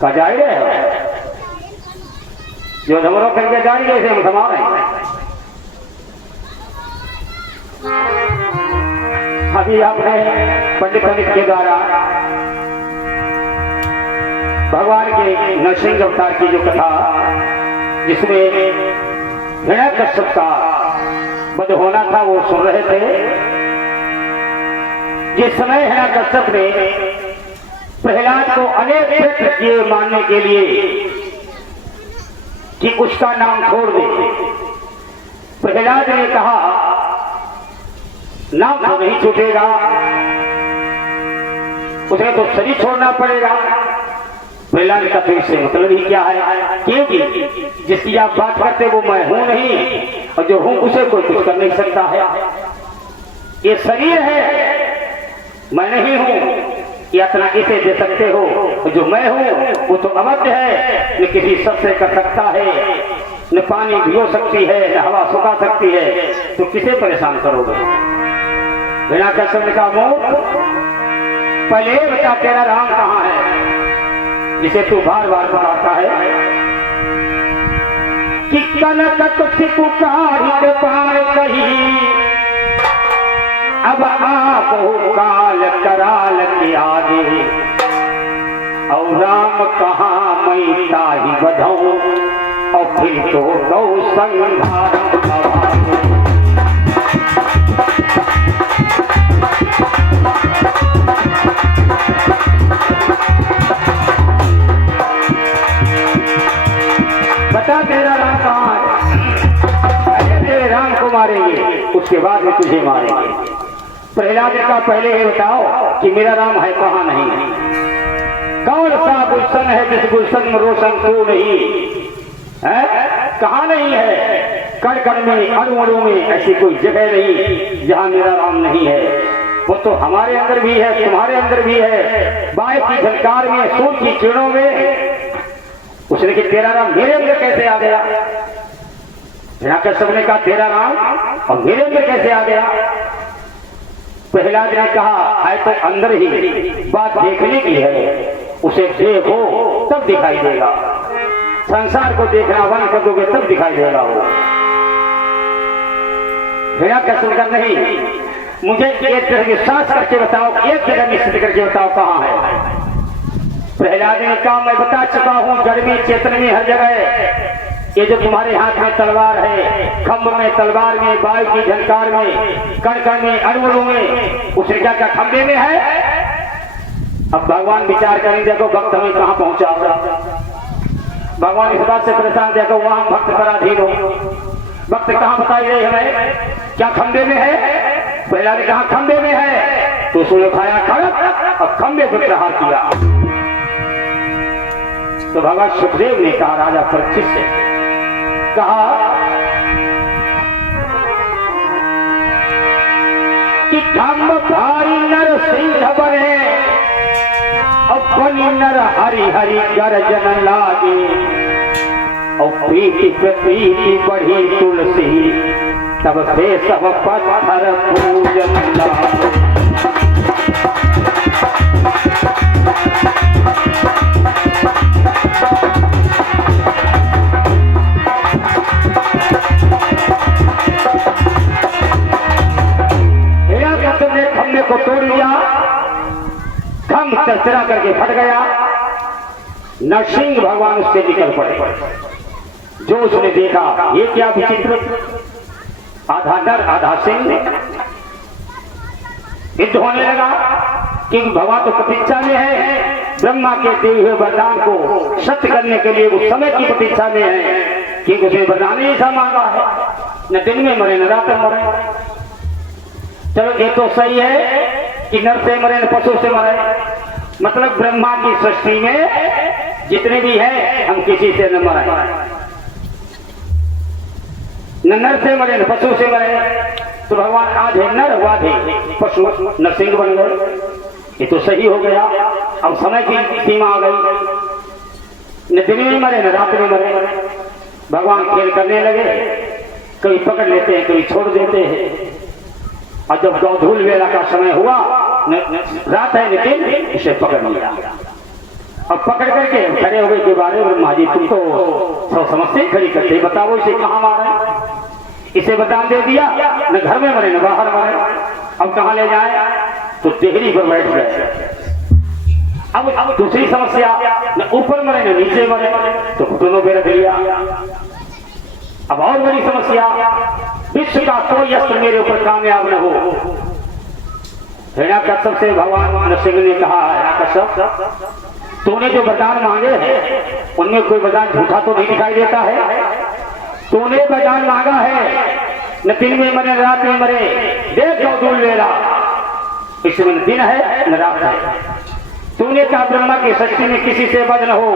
का जाहिर है जो धमरों करके जारी है हम समा रहे हैं। अभी आपने पंडित अमित के द्वारा भगवान के नरसिंह अवतार की जो कथा जिसमें हिरण्यकश्यप का वध होना था वो सुन रहे थे। जिस समय हिरण्यकश्यप ने प्रहलाद को अनेक प्रयत्न किए मानने के लिए कि उसका नाम छोड़ दे, प्रहलाद ने कहा नाम तो नहीं छूटेगा, उसे तो शरीर छोड़ना पड़ेगा। प्रहलाद का फिर से मतलब ही क्या है, क्योंकि जिसकी आप बात करते वो मैं हूं नहीं, और जो हूं उसे कोई कुछ कर नहीं सकता है। ये शरीर है, मैं नहीं हूं, यातना इसे दे सकते हो। जो मैं हूं वो तो अवध है, न किसी शब्द से कर सकता है, न पानी भिगो सकती है, न हवा सुखा सकती है, तो किसे परेशान करोगे। बिना कसम का मोह पहले बता तेरा राम कहाँ है जिसे तू बार बार पुकारता है। कि कनक कुछ पुकार पार कही, अब आप काल कराल के आगे, और राम कहाँ मैं ताही बधाऊं, और फिर तो गौ संघारम बता तेरा राम कहाँ है। तेरे राम को मारेंगे उसके बाद में तुझे मारेंगे। प्रहलाद का पहले ये बताओ कि मेरा राम है कहाँ नहीं है। कौन सा गुलशन है जिस गुलशन में रोशन तू नहीं है, कहाँ नहीं है। कण कण में अणु अणु में ऐसी कोई जगह नहीं जहाँ मेरा राम नहीं है। वो तो हमारे अंदर भी है, तुम्हारे अंदर भी है, बाय की झलकार में, सूर्य की किरणों में। उसने कि तेरा राम मेरे अंदर कैसे आ गया। सबने कहा तेरा राम और मेरे अंदर कैसे आ गया। प्रहलाद ने कहा है तो अंदर ही, बात देखने की है, उसे देखो तब दिखाई देगा। संसार को देखना बंद कर दोगे तब दिखाई देगा वो। मेरा क्या सुनकर नहीं, मुझे एक जगह विश्वास करके बताओ, एक जगह निश्चित करके बताओ कहाँ है। प्रहलाद ने कहा मैं बता चुका हूँ, जड़ में चेतन में हर जगह। ये जो तुम्हारे हाथ में तलवार है, खम्भ में तलवार में, वायु की झंकार में, कण कण में, अणु में, उसे क्या क्या खंभे में है। अब भगवान विचार करें, देखो भक्त हमें कहाँ पहुंचा। भगवान इस बात से परेशान, देखो वहां भक्त पराधीन हो, भक्त कहाँ बताई गई हमें, क्या खंभे में है। पहला ने कहा खंभे में है, तो उसने उठाया खड़क और खंभे पर प्रहार किया। तो भगवान सुखदेव ने कहा राजा परीक्षित से, कहा कि खम्भ भारी नर सिंह बने, अपनी नर हरि हरि गर्जन लागे, और प्रीति पे प्रीति बढ़ी तुलसी, तब से सब पत्थर पूजन लागे। खम्भे को तोड़ लिया, खम्भ चरचरा करके फट गया। नरसिंह भगवान उससे निकल पड़े। जो उसने देखा ये क्या विचित्र, आधा नर आधा सिंह युद्ध होने लगा। क्योंकि भगवान तो प्रतीक्षा में है, ब्रह्मा के दिए हुए वरदान को सत्य करने के लिए वो समय की प्रतीक्षा में है। क्योंकि उसने वरदान ही ऐसा मांगा है, न दिन में मरे न रात में मरे। चलो ये तो सही है कि नर से मरे न पशु से मरे, मतलब ब्रह्मा की सृष्टि में जितने भी है हम किसी से न मरे, न नर से मरे न पशु से मरे। तो भगवान आधे नर आधे पशु नरसिंह बन गए, ये तो सही हो गया। अब समय की सीमा आ गई, न दिन में मरे न रात में मरे। भगवान खेल करने लगे, कभी पकड़ लेते हैं कभी छोड़ देते हैं। और जब गौधूल वेला का समय हुआ, रात है लेकिन इसे पकड़ लिया। अब पकड़ करके खड़े हो गए के बारे में, ब्रह्मा जी तुम तो सब समस्या खड़ी करते, बताओ इसे कहाँ मारे। इसे बदान दे दिया, न घर में मरे न बाहर मरे, अब कहाँ ले जाए, तो देहरी पर बैठ गए। अब दूसरी समस्या, न ऊपर मरे न नीचे मरे, तो दोनों पे रख लिया। अब और बड़ी समस्या, विश्व का कोई अस्त्र मेरे ऊपर कामयाब न हो। हिरण्यकश्यप से भगवान नरसिंह ने कहा, हिरण्यकश्यप तूने जो वरदान मांगे हैं उनमें कोई वरदान झूठा तो नहीं दिखाई देता है। तूने वरदान मांगा है न दिन में मरे न रात में मरे, देख लो दूर लेला, इसमें न दिन है न रात है। तूने कहा ब्रह्मा की सृष्टि में किसी से बद न हो,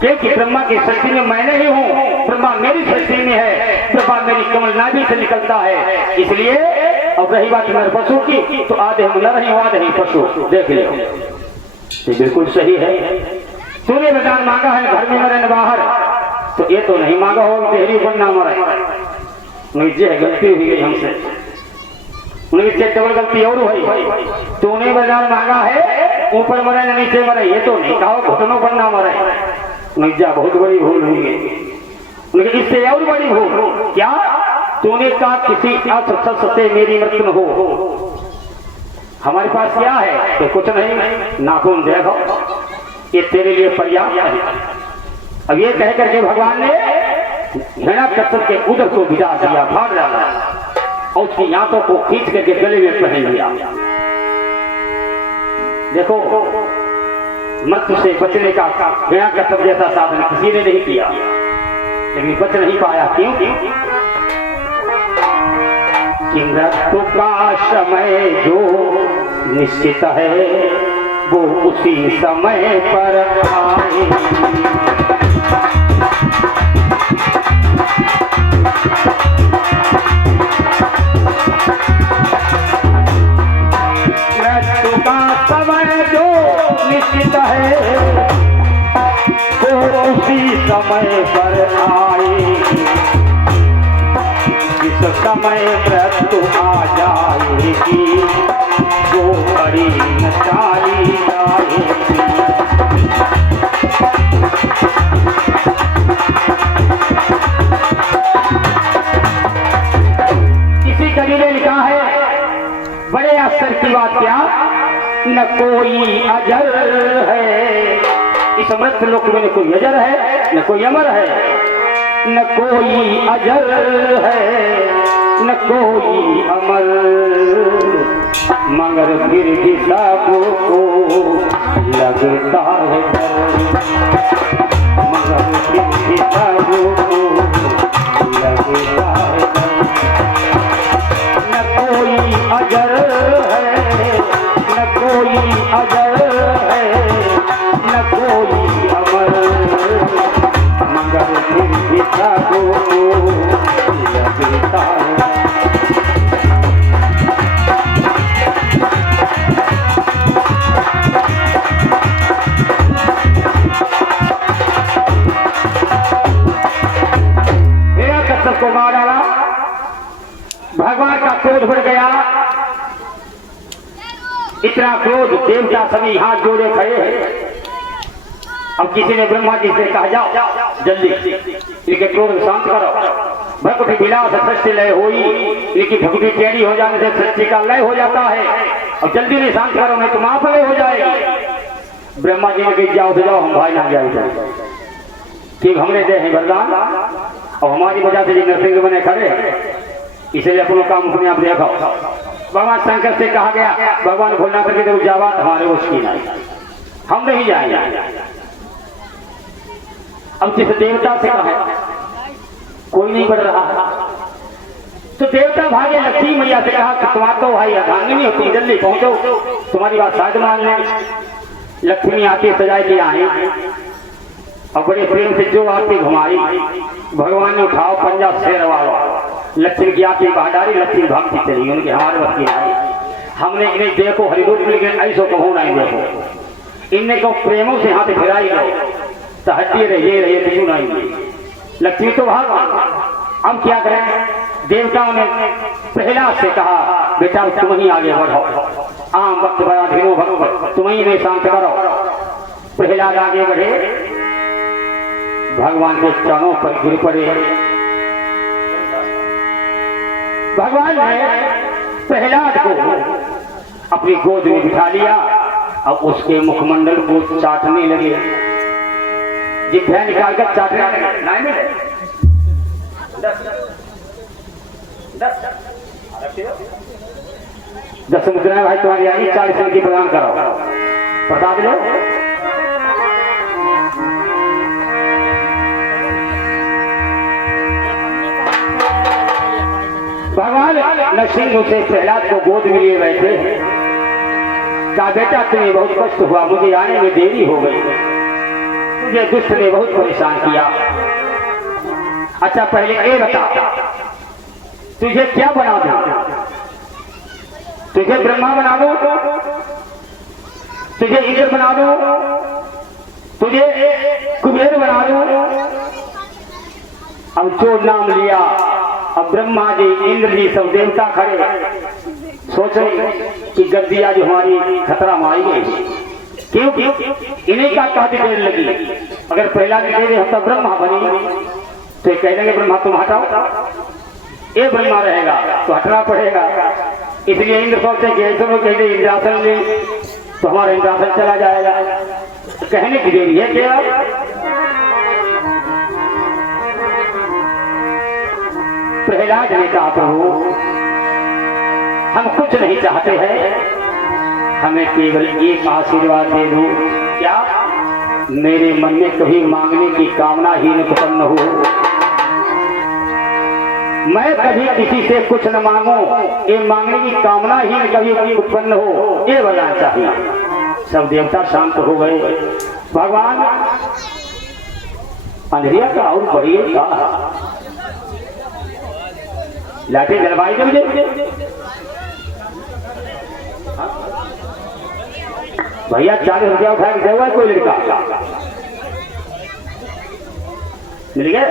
क्योंकि ब्रह्मा की सृष्टि में मैं नहीं हूँ, ब्रह्मा मेरी सृष्टि में है, ब्रह्मा मेरी कमल नाभि से निकलता है। इसलिए अब रही बात नर पशु की, तो आधे हम नर ही आधे ही पशु, देख लो ये बिल्कुल सही है। तूने वरदान मांगा है घर में मरे न बाहर, तो ये तो नहीं मांगा हो देहरी पर ना मरे। मुझे गलती हुई गई हमसे, उनकी डबल गलती और हुई। तूने वरदान मांगा है ऊपर मरे न नीचे मरे, ये तो नहीं कहा घुटनों पर ना मरे। मुझे बहुत बड़ी भूल हुई है। उनकी इससे और बड़ी भूल क्या, तूने कहा किसी अस्त्र से मेरी मृत्यु न हो। हमारे पास क्या है, तो कुछ नहीं, नाखून देखो, ये तेरे लिए पर्याप्त है। अब ये कह करके भगवान ने हिरण्यकश्यप के उदर को भिजा दिया, फाड़ डाला और उसकी आंतों को खींच करके गले में पहन लिया। देखो मृत्यु से बचने का हिरण्यकश्यप जैसा साधन किसी ने नहीं किया, लेकिन बच नहीं पाया। क्यों? कि मृत्यु का समय जो निश्चित है वो उसी समय पर आए। मृत्यु का समय जो निश्चित है वो उसी समय पर आए। जिस समय मृत्यु आ जाएगी वो बड़ी न चाली जाएगी। किसी कवि ने लिखा है, बड़े आश्चर्य की बात क्या, न कोई अजर है इस मृत्यु लोक में, न कोई अजर है न कोई अमर है, न कोई अजर है न कोई अमर, मगर फिर भी सबको लगता है डर, मगर फिर भी सबको लगता है डर। न कोई अजर है न कोई अजर है न कोई अमर, मगर फिर भी सबको लगता है। को मार डाला, भगवान का क्रोध बढ़ गया। इतना क्रोध देवता सभी हाथ जोड़े खड़े हैं। अब किसी ने ब्रह्मा जी से कहा, जाओ जल्दी इनके क्रोध शांत करो। भक्ति विलास सृष्टि लय हुई, इनकी भक्ति टेढ़ी हो जाने से सृष्टि का लय हो जाता है। अब जल्दी नहीं शांत करो, नहीं तो माफ लय हो जाएगी। ब्रह्मा जी ने कही, जाओ तो जाओ, हम भाई ना जाए, कि हमने दे हैं वरदान और हमारी वजह से नरसिंह बने खड़े, इसलिए अपनों काम अपने आप देखो। भगवान शंकर से कहा गया, भगवान भोलनाथ के देव जावा हमारे उसकी नहीं, हम नहीं जाएंगे। अब जिस देवता से कहा कोई नहीं बढ़ रहा, तो देवता भागे लक्ष्मी मैया से कहा कि तुम्हारा तो भाई अर्धांगिनी हो, तुम जल्दी पहुंचो, तुम्हारी बात शायद मान लें। लक्ष्मी आती सजाए के आए और बड़े प्रेम से जो आपकी घुमाई, भगवान ने उठाओ पंजा शेर वाला, लक्ष्मी की आती बहादारी, लक्ष्मी भागती चली, उनके हमारे वक्त की आई। हमने इन्हें देखो हरिदूत लेकिन ऐसो कहूँ नहीं देखो, इनने को प्रेमों से हाथ फिराई लो तो हटिए रहिए क्यों नहीं। लक्ष्मी तो भाग, हम क्या करें। देवताओं ने पहला से कहा, बेटा तुम ही आगे बढ़ो, आम वक्त बड़ा धीरो भगवत, तुम ही नहीं शांत करो। प्रहलाद आगे बढ़े, भगवान के चरणों पर गिर पड़े। भगवान ने प्रहलाद को अपनी गोद में बिठा लिया और उसके मुखमंडल को चाटने लगे, जिभ्या निकालकर चाटने लगे। दस मुद्राएं भाई तुम्हारी आई, 40 रन की प्रदान करो, बता दो। भगवान नरसिंह से प्रहलाद को गोद में लिए बैठे, कहा बेटा तुम्हें बहुत कष्ट हुआ, मुझे आने में देरी हो गई, मुझे दुष्ट ने बहुत परेशान किया। अच्छा पहले ये बता, तुझे क्या बना दूं? तुझे ब्रह्मा बना दो, तुझे इंद्र बना दो, तुझे कुबेर बना दो? अब जो नाम लिया, अब ब्रह्मा जी इंद्र जी सब देवता खड़े, सोचे कि गद्दी आज हमारी खतरा मारी गई, क्योंकि इन्हीं का कहती देर लगी। अगर पहला दे हम तो ब्रह्मा बनी, तो कह देंगे ब्रह्मा तुम हटाओ, ये ब्रह्मा रहेगा तो हटना पड़ेगा। इसलिए इंद्र सोचते कि ऐसे में कह दे इंद्रासन ले तो हमारा इंद्रासन चला जाएगा, कहने की देरी है क्या? प्रहलाद ने कहा प्रभु हम कुछ नहीं चाहते हैं, हमें केवल एक आशीर्वाद दे दो। क्या? मेरे मन में कभी मांगने की कामना ही न उत्पन्न हो, मैं कभी किसी से कुछ न मांगू, ये मांगने की कामना ही न कभी उत्पन्न हो, ये वरदान चाहिए। सब देवता शांत हो गए। भगवान अंधेरिया का और बढ़िए का लाठी जलवाई दे मुझे भैया, 40 रुपया उठा के देगा कोई लड़का मिल गया?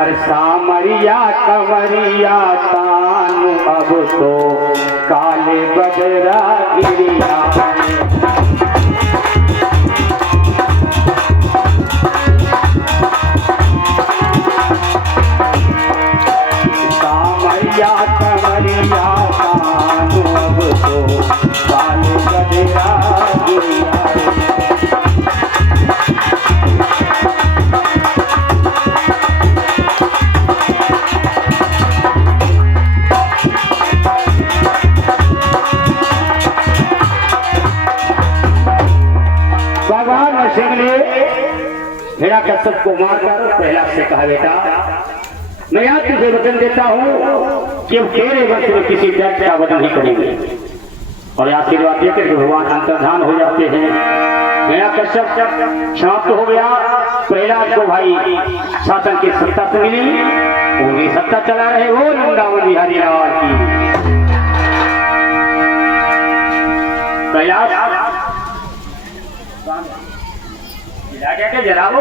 अरे सामरिया कमरिया तानु अब तो काले बदरा गिरिया, सामरिया कमरिया तानु अब तो काले बदरा गिरिया। हिरण्यकश्यप को मारकर प्रहलाद से कहा बेटा मैं आज तुझे वचन देता हूँ कि अब तेरे वंश में किसी दैत्य का वधन नहीं करेंगे। और आशीर्वाद देकर के भगवान अंतर्धान हो जाते हैं। हिरण्यकश्यप समाप्त हो गया। प्रहलाद को भाई शासन की सत्ता से मिली, पूरी सत्ता चला रहे वो वृंदावन बिहारी लाल की। कैलाश के जलाओ